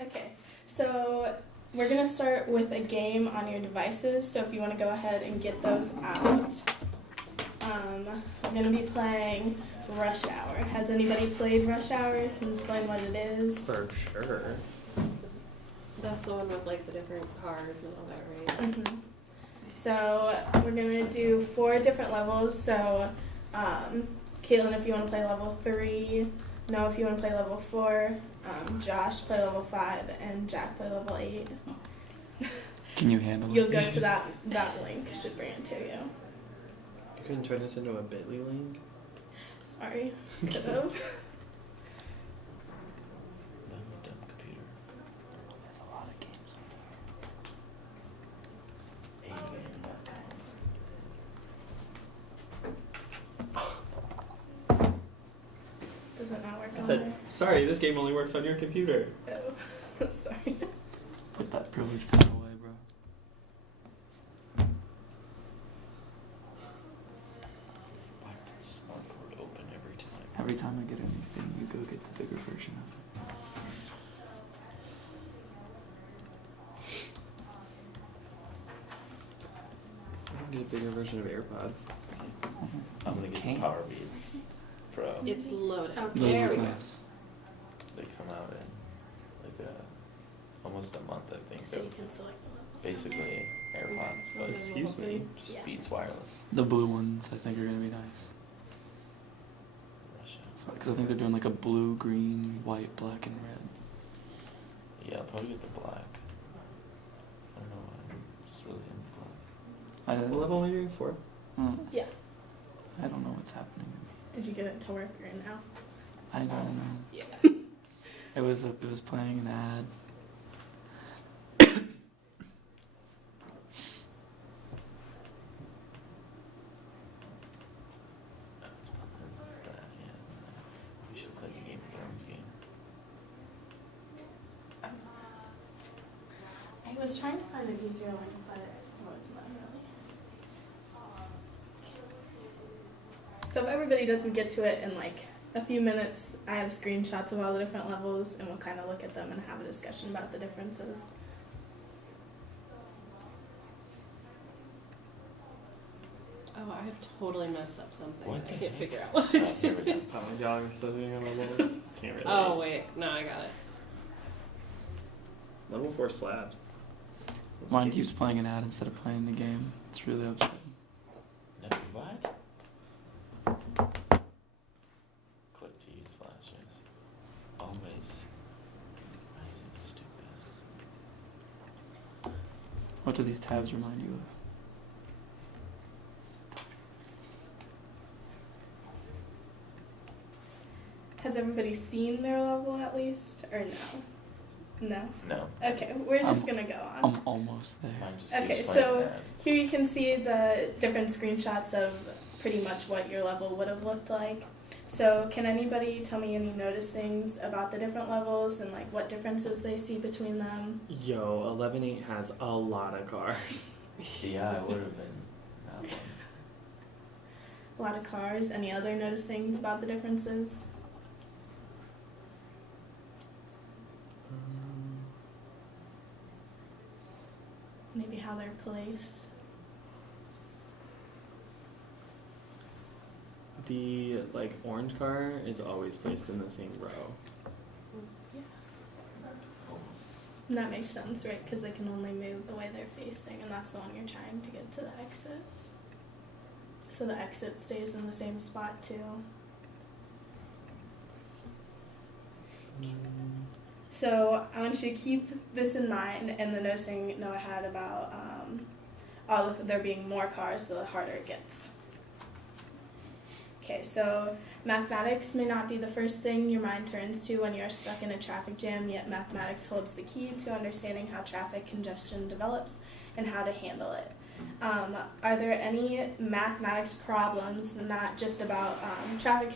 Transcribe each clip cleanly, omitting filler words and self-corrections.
Okay, so we're gonna start with a game on your devices. So if you want to go ahead and get those out, we're gonna be playing Rush Hour. Has anybody played Rush Hour? Can you explain what it is? For sure. That's the one with like the different cars and all that, right? Mm-hmm. So we're gonna do 4 different levels. So, Caitlin, if you want to play level 3, Noah, if you want to play level 4, Josh play level 5, and Jack play level 8. Can you handle You'll it? go to that link. Should bring it to you. You couldn't turn this into a Bitly link? Sorry, could have. I'm a dumb computer. There's a lot of games on here. Does it not work I on said, there? sorry, this game only works on your computer. Oh, sorry. Put that privilege pen away, bro. Why does this smart card open every time? Every time I get anything, you go get the bigger version of it. I'm gonna get a bigger version of AirPods. I'm gonna get the Can't. Power Beats Pro. It's loading. Oh, Those there look we go. nice. They come out in like almost a month, I think. So you of can select the levels. basically AirPods, but Excuse me. just Yeah. Beats wireless. The blue ones, I think, are gonna be nice. Russia. Because I think they're doing like a blue, green, white, black, and red. Yeah, I'll probably get the black. I don't know why. I'm just really into black. I, What level are you in 4? Yeah. I don't know what's happening. Did you get it to work right now? I don't know. Yeah. It was playing an ad. That's what this is that. Yeah, it's we should play the Game of Thrones game. I was trying to find an easier link, but it wasn't really. So if everybody doesn't get to it in like a few minutes, I have screenshots of all the different levels, and we'll kind of look at them and have a discussion about the differences. Oh, I have totally messed up something. What I the can't heck? figure out what I Oh, here we did. go. Oh, y'all are still doing it on levels? Can't really. Oh wait, no, I got it. Level 4 slabs. Let's Mine keep- keeps playing an ad instead of playing the game. It's really upsetting. Never what? Click to use flashes. Always. Why is it stupid? What do these tabs remind you of? Has everybody seen their level at least, or no? No. No. Okay, we're just I'm- gonna go on. I'm almost there. Mine just Okay, keeps playing so that. here you can see the different screenshots of pretty much what your level would have looked like. So can anybody tell me any noticings about the different levels and like what differences they see between them? Yo, 11.8 has a lot of cars. Yeah, it would have been that one. A lot of cars. Any other noticings about the differences? Maybe how they're placed. The like orange car is always placed in the same row. Yeah. Almost. And that makes sense, right? Because they can only move the way they're facing, and that's the one you're trying to get to the exit. So the exit stays in the same spot too. So I want you to keep this in mind, and the noticing Noah had about all of there being more cars, the harder it gets. Okay, so mathematics may not be the first thing your mind turns to when you're stuck in a traffic jam, yet mathematics holds the key to understanding how traffic congestion develops and how to handle it. Are there any mathematics problems, not just about traffic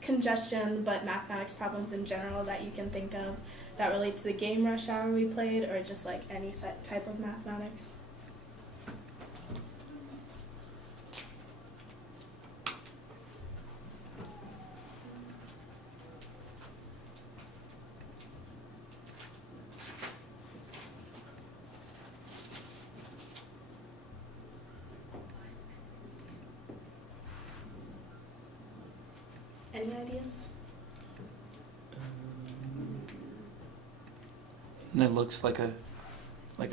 congestion, but mathematics problems in general that you can think of that relate to the game Rush Hour we played, or just like any type of mathematics? Any ideas? And it looks like a graph,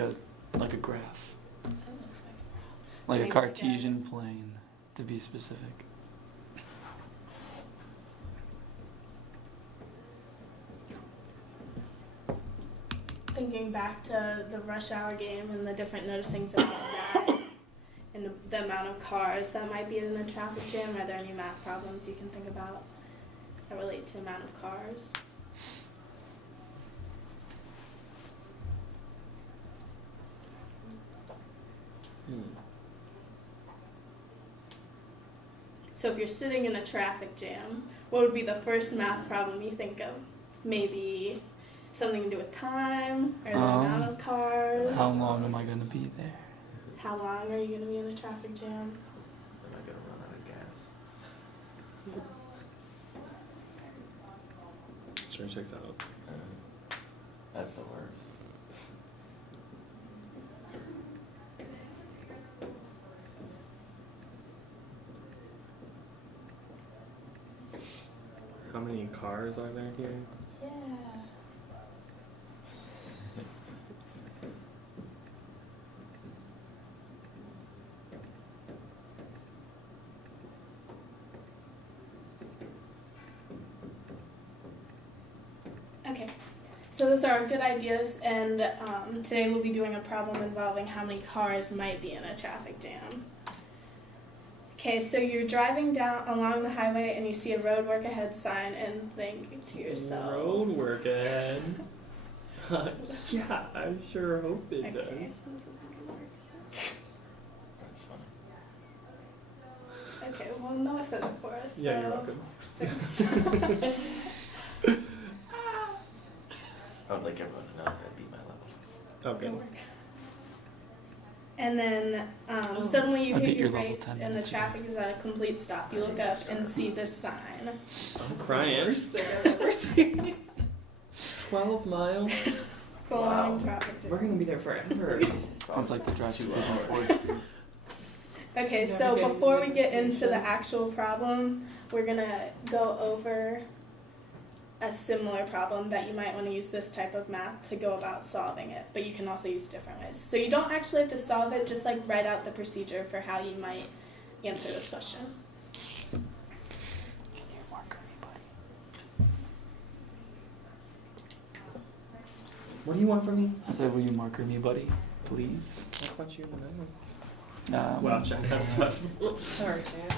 That looks like like a maybe Cartesian plane, to be specific. Thinking back to the rush hour game and the different noticings about that and the amount of cars that might be in a traffic jam, are there any math problems you can think about that relate to amount of cars? So if you're sitting in a traffic jam, what would be the first math problem you think of? Maybe something to do with time or the amount of cars. How long am I gonna be there? How long are you going to be in a traffic jam? Am I gonna run out of gas? Sure checks out. That's the word. How many cars are there here? Yeah. Okay, so those are good ideas, and today we'll be doing a problem involving how many cars might be in a traffic jam. Okay, so you're driving down along the highway and you see a road work ahead sign and think to yourself, Road work ahead. Yeah, I sure hope it okay, does. so this isn't gonna work, is That's funny. it? Okay, well Noah said it for us. Yeah, so you're welcome. I would like everyone to know that'd be my level. Okay. Good work. And then suddenly you I'll hit get your your level brakes 10 and the minutes ago. traffic is at a complete stop. You look up and see this sign. I'm crying. Worst thing I've ever seen. 12 miles? It's a long traffic jam. We're gonna be there forever. Sounds like the drive to 2 Vision hours. 4. Okay, Never so get before we into get the into the future. actual problem, we're gonna go over a similar problem that you might want to use this type of math to go about solving it, but you can also use different ways. So you don't actually have to solve it, just like write out the procedure for how you might answer this question. Can you mark me, What do you want from me? buddy? I said, will you marker me, buddy? Please. I punch you in the nose. Nah, Wow, Jack, that's tough. Oops, sorry, Jack.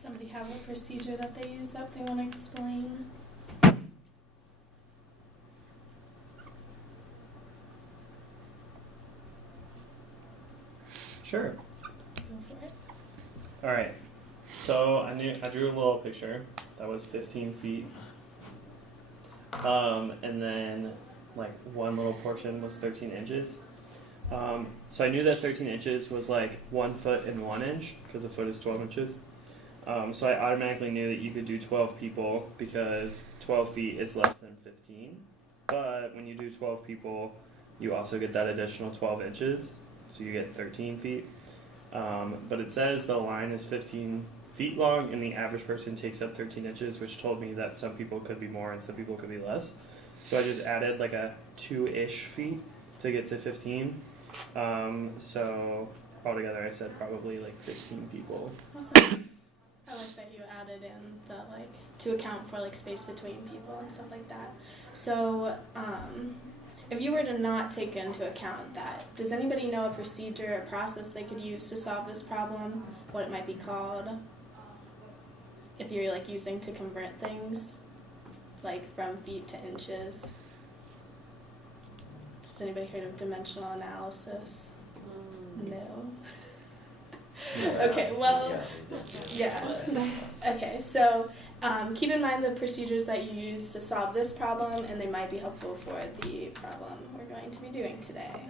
Somebody have a procedure that they use that they want to explain? Sure. Go for it. All right. So I drew a little picture that was 15 feet. And then like one little portion was 13 inches. So I knew that 13 inches was like 1 foot and 1 inch because a foot is 12 inches. So I automatically knew that you could do 12 people because 12 feet is less than 15. But when you do 12 people, you also get that additional 12 inches. So you get 13 feet. But it says the line is 15 feet long and the average person takes up 13 inches, which told me that some people could be more and some people could be less. So I just added like a 2-ish feet to get to 15. So altogether I said probably like 15 people. Awesome. I like that you added in the like to account for like space between people and stuff like that. So if you were to not take into account that, does anybody know a procedure, a process they could use to solve this problem? What it might be called? If you're like using to convert things? like from feet to inches. Has anybody heard of dimensional analysis? No. Okay, well, yeah. Okay, so keep in mind the procedures that you use to solve this problem, and they might be helpful for the problem we're going to be doing today.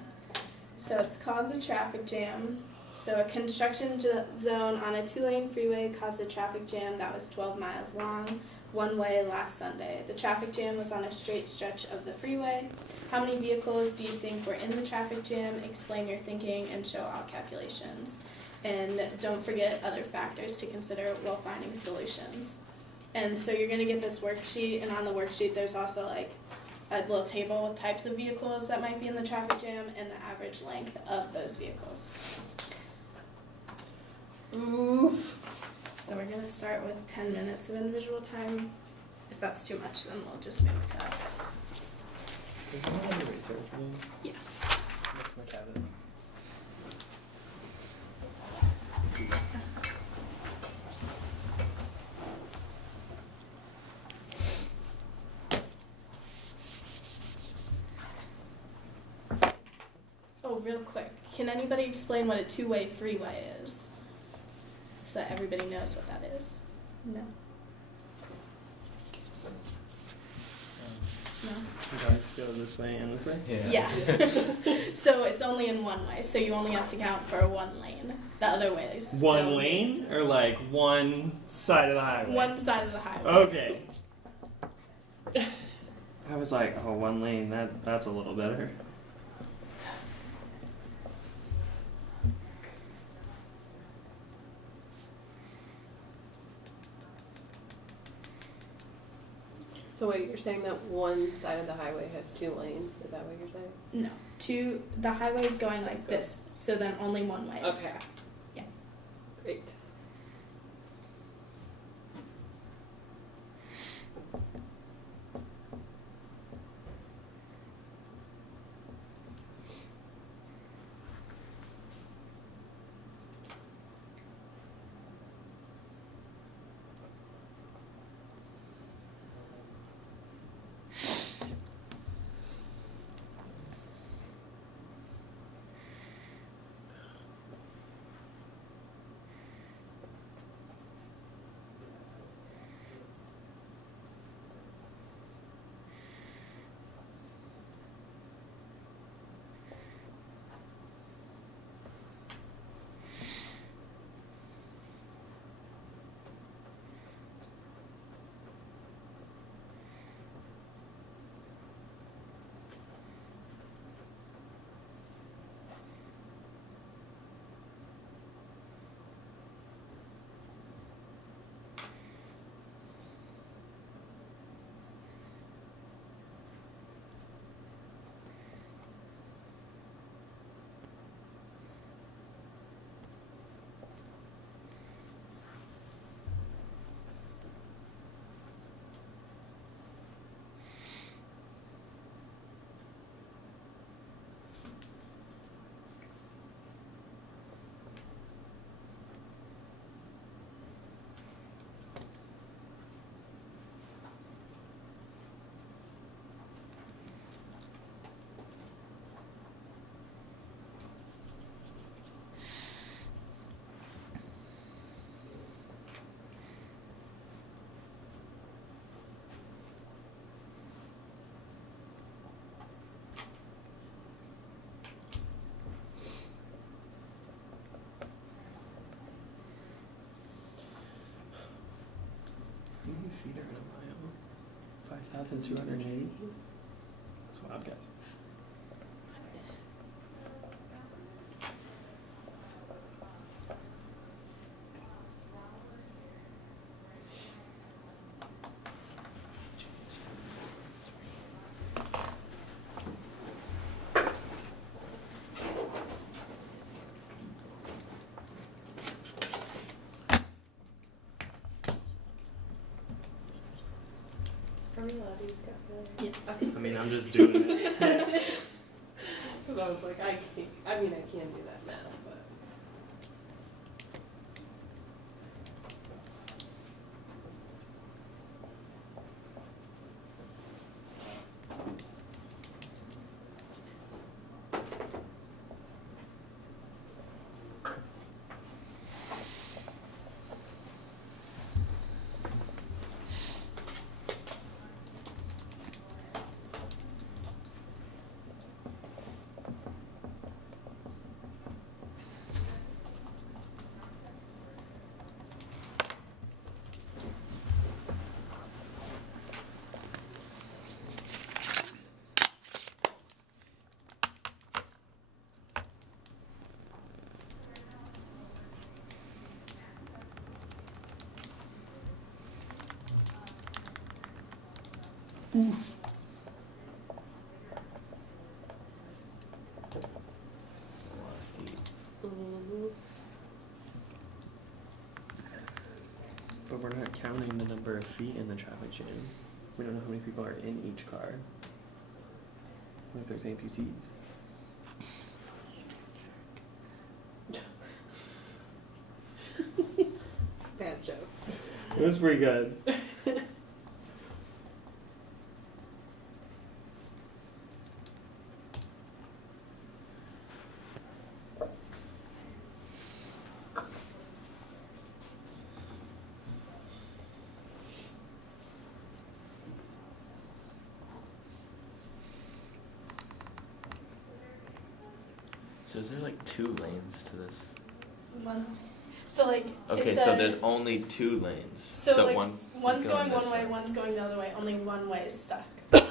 So it's called the traffic jam. So a construction zone on a 2-lane freeway caused a traffic jam that was 12 miles long, one way last Sunday. The traffic jam was on a straight stretch of the freeway. How many vehicles do you think were in the traffic jam? Explain your thinking and show all calculations. And don't forget other factors to consider while finding solutions. And so you're going to get this worksheet, and on the worksheet there's also like a little table with types of vehicles that might be in the traffic jam and the average length of those vehicles. Oof. So we're going to start with 10 minutes of individual time. If that's too much, then we'll just move to... Did you have any research room? Yeah. That's my cabinet. Oh, real quick. Can anybody explain what a two-way freeway is? So that everybody knows what that is. No? No? You guys go this way and this way? Yeah. So it's only in one way, so you only have to count for one lane. The other way is still One lane or like one side of the highway? one side of the highway. Okay. I was like, oh, one lane, that's a little better. So wait, you're saying that one side of the highway has 2 lanes? Is that what you're saying? No. The highway is going like this, so then only one way is Okay. tracked. Yeah. Great. How many feet are in a mile? 5,280? That's wild, guys. Are we allowed to use calculator? Yeah. Okay. I mean, I'm just doing it. Because I was like, I can do that math, but. That's a lot of feet. Mhm. But we're not counting the number of feet in the traffic jam. We don't know how many people are in each car. What if there's amputees? Bad joke. It was pretty good. So is there like 2 lanes to this? One. So like Okay, it's so a- there's only 2 lanes. So, like, one one's is going one this way, one's going the other way. Only one way is stuck. Gotcha.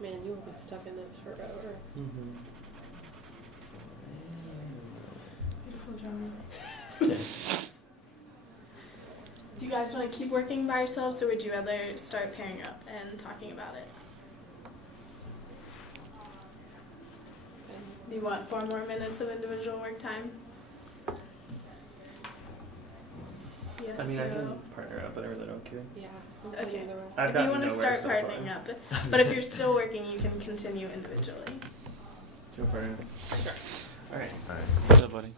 Man, you will be stuck in this forever. Mm-hmm. Beautiful drawing. Do you guys want to keep working by yourselves, or would you rather start pairing up and talking about it? Do you want 4 more minutes of individual work time? Yes. I mean, I no? can partner up, but I really don't care. Yeah. Okay. I've If you gotten want to nowhere start so partnering far. up, but if you're still working, you can continue individually. Do you want partner? Sure. Alright. Alright. What's up, buddy?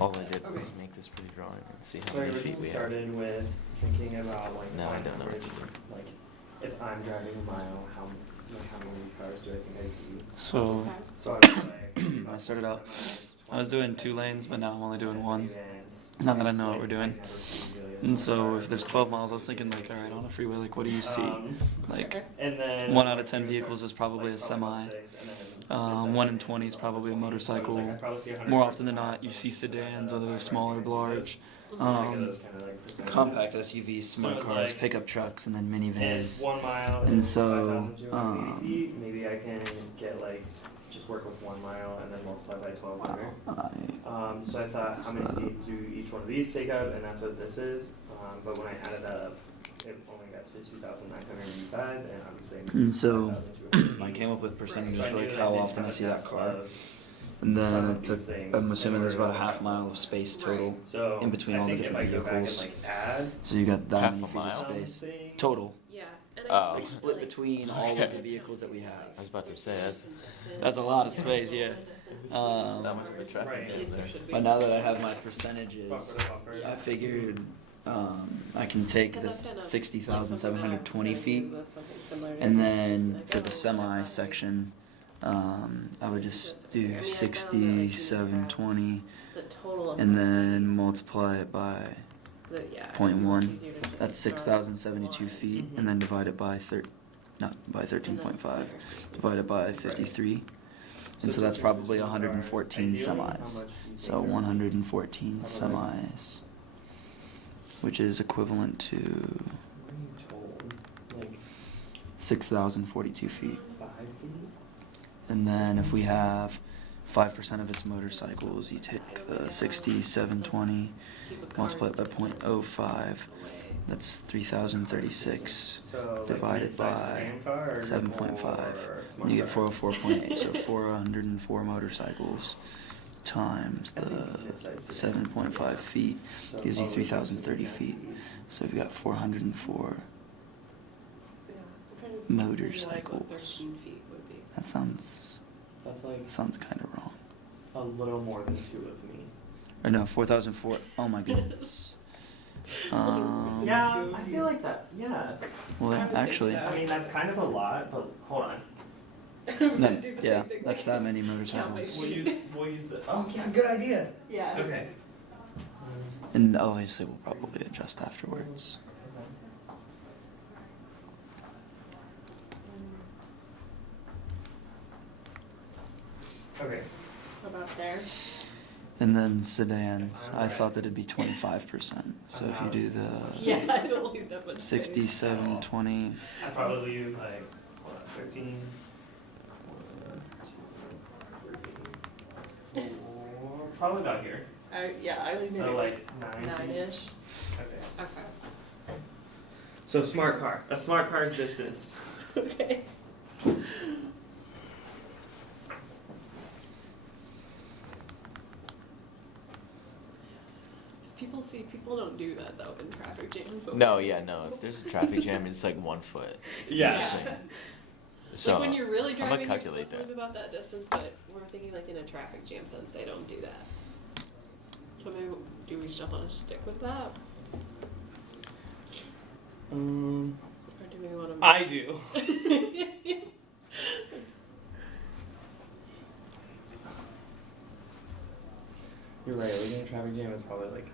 All I did was make this pretty drawing and see how So I many originally feet we have. started with thinking about like Now I my don't know what to numbers, do. like if I'm driving a mile, how many of these cars do I think I see? So Okay. So I was like, I started out. semis, I was doing 2 lanes, but now I'm only doing 1. Now that I know what we're doing. And so if there's 12 miles, I was thinking like, all right, on a freeway, like, what do you see? Like, and then 1 out of 10 vehicles is probably a semi. 1 in 20 is probably a motorcycle. More often than not, you see sedans, whether they're small or large. Compact SUVs, smart cars, pickup trucks, and then minivans. 1 mile And is so, 5,280 feet. Maybe I can get like just work with 1 mile and then multiply by 1,200. So I thought, how many feet do each one of these take up? And that's what this is. But when I added that up, it only got to 2,985, and obviously. And so 5,280. I came up with percentages So I for knew like that how didn't often have I see that enough car. of And some then of it took, these things I'm assuming there's about a that half were mile of space total. So in between I all the think if different I go back and vehicles. like add So you got that Half many a feet of mile? space. something- Total. Yeah. And Oh. Like split between all of the vehicles that we have. I was about to say That's a lot of space, yeah. that much of a traffic Right. jam At least there there. should be. But now that I have my percentages, Buffer to buffer. I figured I can take this 60,720 feet, and then for the semi section, I would just do 6720, The total of and then multiply it by the, yeah, 0.1. easier to just That's start 6,072 feet, and then divide it by 13.5, divided by 53, and so that's probably 114 semis. So 114 semis, which is equivalent to 6,042 feet. 5 feet? And then if we have 5% of its motorcycles, you take the 6720, multiply it by 0.05, that's 3,036 So, divided mid-size by sedan car or 7.5. or smart You get car? 404.8, so 404 motorcycles times I the think mid-size sedan. 7.5 feet So gives you probably 3,030 feet. So we've got 404. Yeah, I'm trying to visualize what Motorcycles. 13 feet would be. That sounds That's kind of wrong. a little more than 2 of me. Or no, 4,004. Oh my goodness. Yeah, I feel like that. Yeah. Well, I would actually, think so. I mean, that's kind of a lot, but hold on. no, yeah, that's that many motorcycles. We'll use the. Oh yeah, good idea. Yeah. Okay. And obviously, we'll probably adjust afterwards. Okay. About there. And then sedans, I thought that it'd be 25%. So if you do the Yeah, I don't leave that much space. 6720, I probably leave like hold on, 13. 1, 2, 3, 4. probably about here. I think So maybe like 9 feet. 9-ish. Okay. Okay. So smart car. A smart car's distance. Okay. People don't do that though in traffic jams. but- No, yeah, no. If there's a traffic jam, it's like 1 foot. Yeah. between. So like when you're really I'm gonna driving, you're calculate supposed to live about that distance, but we're thinking like in a traffic jam sense, they don't do that. So maybe, do we still want to stick with that? Or do we want to? I do. You're right. Leaving a traffic jam is probably like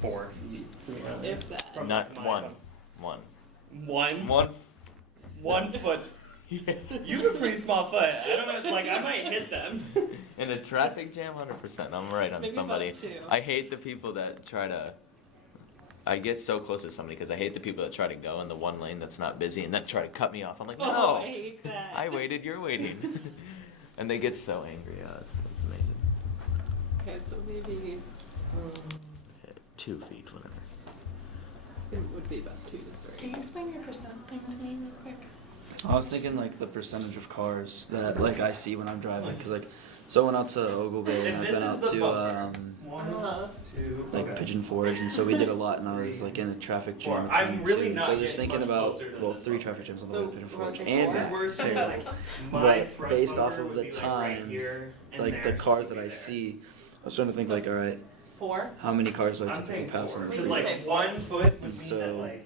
4 feet to be honest. If that. From not my one. phone. One. One. One. 1 foot. You have a pretty small foot. I don't know. Like I might hit them. In a traffic jam, 100%. I'm right on Maybe somebody. about 2. I hate the people that try to. I get so close to somebody because I hate the people that try to go in the one lane that's not busy and then try to cut me off. I'm like, no, Oh, I hate that. I waited, you're waiting. And they get so angry. Yeah, that's amazing. Okay, so maybe 2 feet, whatever. it would be about 2 to 3. Can you explain your percent thing to me real quick? I was thinking like the percentage of cars that like I see when I'm driving, because like, so I went out to Ogilvy and I've been out to 1, 2. like okay. Pigeon Forge, and so we did a lot, and I was like in a traffic jam. Four. or I'm two, really too. not So just getting thinking much about closer to well, this 3 one. traffic jams on the So way to Pigeon we're Forge on and four? back. We're saying too. like my But front based off motor of would the be, like, right times, here, and like the theirs cars would that be I there. see, I was trying to think like, all right, 4? how many cars do I I'm typically saying pass 4. on the Because We freeway? can say like 1 foot And would so, mean that like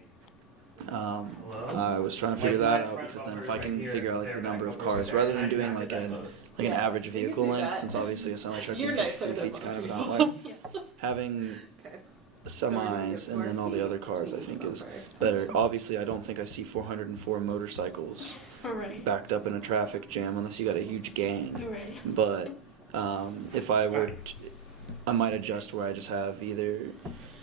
hello? I was trying to figure Like, that my out front because then bumper's if I right can here, figure out like their the back number of bumper's cars there, rather and than I'm doing not like that an close. like an Yeah. average You can vehicle do length, that. since obviously a semi truck You're being nicer 50 than feet's kind of an most outlier. people. Having Okay. semis and then all the other cars I think is better. Obviously, I don't think I see 404 motorcycles Right. backed up in a traffic jam unless you got a huge gang. Right. But if I were, I might adjust where I just have either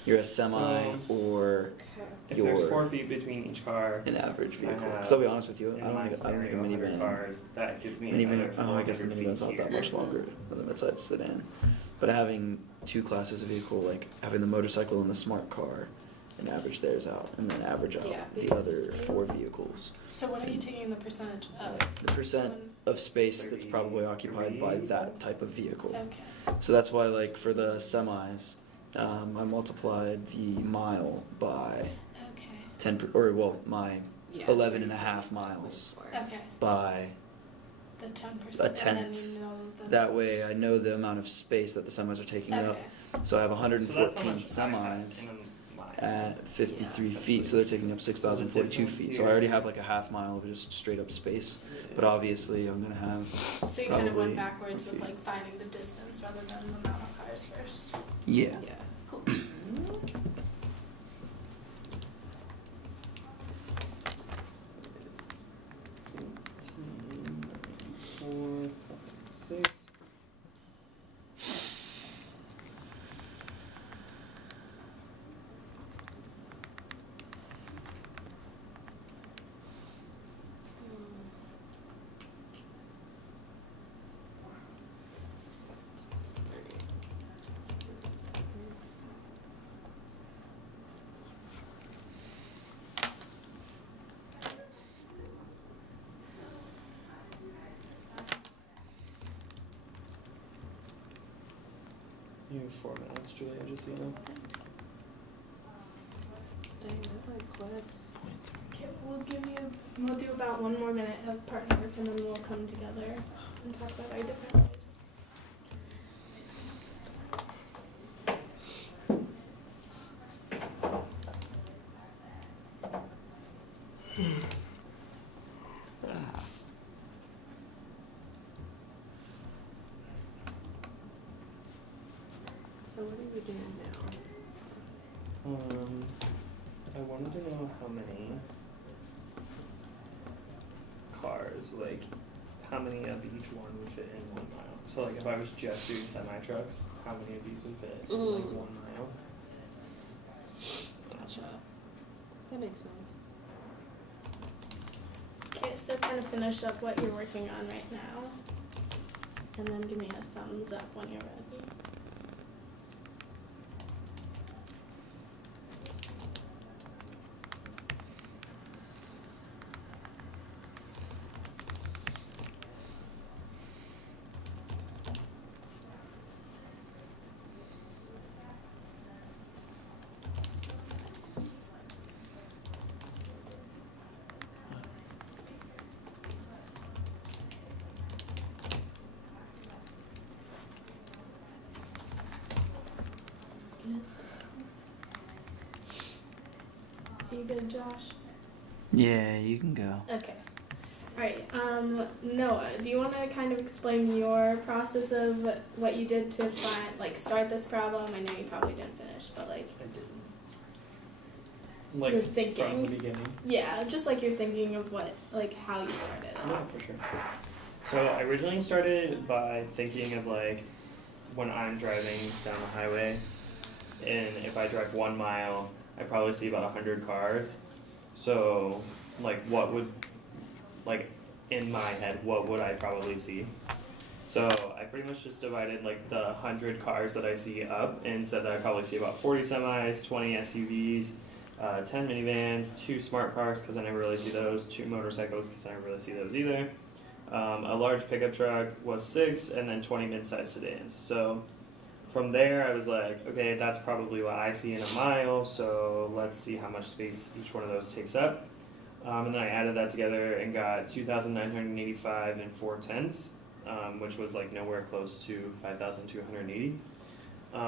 you're a semi So- or Okay. If there's your 4 feet between each car, an average vehicle. have, Because I'll be honest with you, in I don't my think a scenario, 100 minivan. cars, that gives me Minivan. another Oh, I guess the 400 minivan's not feet that here. much longer than the midsize sedan. But having 2 classes of vehicle, like having the motorcycle and the smart car, and average theirs out, and then average out Yeah. the other 4 vehicles. So what are you taking the percentage of? The percent When- of space that's probably occupied by that type of vehicle. Okay. So that's why, like, for the semis, I multiplied the mile by Okay. 10, my Yeah. 11 and a half miles Okay. by, The 10%. A tenth. And then you know the. that way I know the amount of space that the semis are taking up. Okay. So I have So that's how 114 much I have semis in my- at 53 Yeah, feet, so they're taking up 6,042 difference feet. So I here- already have like a half mile of just straight up space. But obviously I'm gonna have, So you kind of probably went backwards with a few. like finding the distance rather than the amount of cars first. yeah. Yeah. Cool. Four, 6. You have 4 minutes, Julia, just so you know. Dang, that went quick. Okay, we'll do about 1 more minute of partner work and then we'll come together and talk about our different ways. So what are we doing now? I wanted to know how many cars, like, how many of each one would fit in 1 mile. So, like, if I was just doing semi-trucks, how many of these would fit in, like, 1 mile? Gotcha. That makes sense. Okay, so kind of finish up what you're working on right now. And then give me a thumbs up when you're ready. You good, Josh? Yeah, you can go. Okay. All right. Noah, do you want to kind of explain your process of what you did to start this problem? I know you probably didn't finish, but I didn't. Like You're from thinking. the beginning. Yeah, just like you're thinking of how you started. Yeah, for sure. So I originally started by thinking of like when I'm driving down the highway, and if I drive 1 mile, I probably see about 100 cars. So like what would, like in my head, what would I probably see? So I pretty much just divided like the 100 cars that I see up and said that I probably see about 40 semis, 20 SUVs, 10 minivans, 2 smart cars because I never really see those, 2 motorcycles because I never really see those either. A large pickup truck was 6, and then 20 mid-sized sedans. So from there, I was like, okay, that's probably what I see in a mile. So let's see how much space each one of those takes up. And then I added that together and got 2,985 and 4/10, which was like nowhere close to 5,280.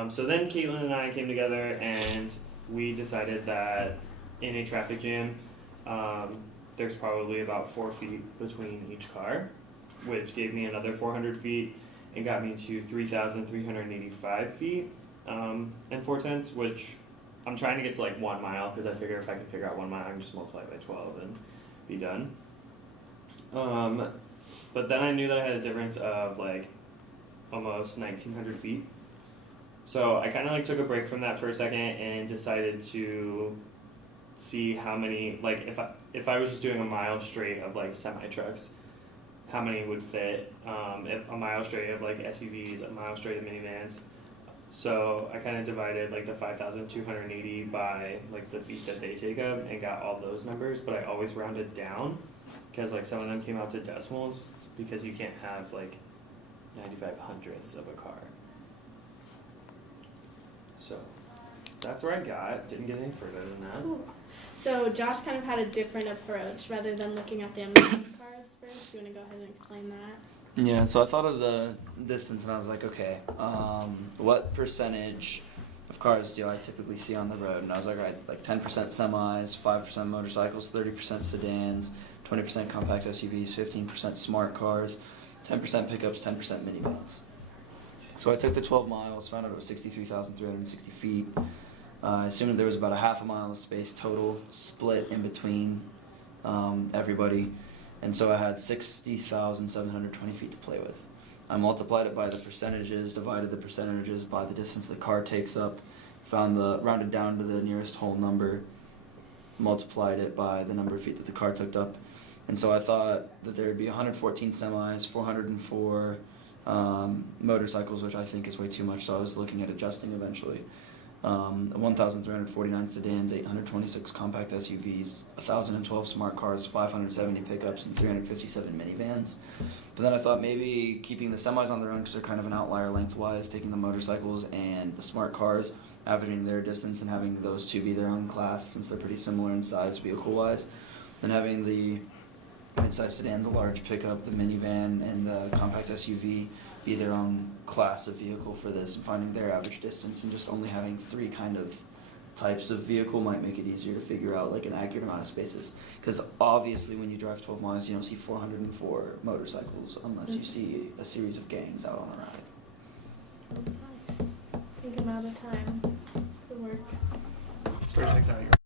So then Caitlin and I came together and we decided that in a traffic jam, there's probably about 4 feet between each car, which gave me another 400 feet and got me to 3,385 feet and 4/10, which I'm trying to get to like 1 mile because I figure if I can figure out 1 mile, I can just multiply it by 12 and be done. But then I knew that I had a difference of like almost 1,900 feet. So I kind of like took a break from that for a second and decided to see how many, like if I was just doing a mile straight of like semi trucks, how many would fit, if a mile straight of like SUVs, a mile straight of minivans. So I kind of divided like the 5,280 by like the feet that they take up and got all those numbers, but I always rounded down because like some of them came out to decimals because you can't have like 95 hundredths of a car. So that's where I got. Didn't get any further than that. Cool. So Josh kind of had a different approach rather than looking at the amount of cars first. You want to go ahead and explain that? Yeah, so I thought of the distance and I was like, okay, what percentage of cars do I typically see on the road? And I was like, right, like 10% semis, 5% motorcycles, 30% sedans, 20% compact SUVs, 15% smart cars, 10% pickups, 10% minivans. So I took the 12 miles, found out it was 63,360 feet. I assumed that there was about a half a mile of space total split in between everybody. And so I had 60,720 feet to play with. I multiplied it by the percentages, divided the percentages by the distance the car takes up, rounded down to the nearest whole number, multiplied it by the number of feet that the car took up. And so I thought that there would be 114 semis, 404 motorcycles, which I think is way too much, so I was looking at adjusting eventually. 1,349 sedans, 826 compact SUVs, 1,012 smart cars, 570 pickups, and 357 minivans. But then I thought maybe keeping the semis on their own because they're kind of an outlier lengthwise, taking the motorcycles and the smart cars, averaging their distance and having those two be their own class since they're pretty similar in size vehicle-wise. Then having the mid-size sedan, the large pickup, the minivan, and the compact SUV be their own class of vehicle for this, and finding their average distance, and just only having 3 kind of types of vehicle might make it easier to figure out like an accurate amount of spaces. Because obviously when you drive 12 miles, you don't see 404 motorcycles unless you see a series of gangs out on a ride. Nice. I think I'm out of time for work. Story checks out.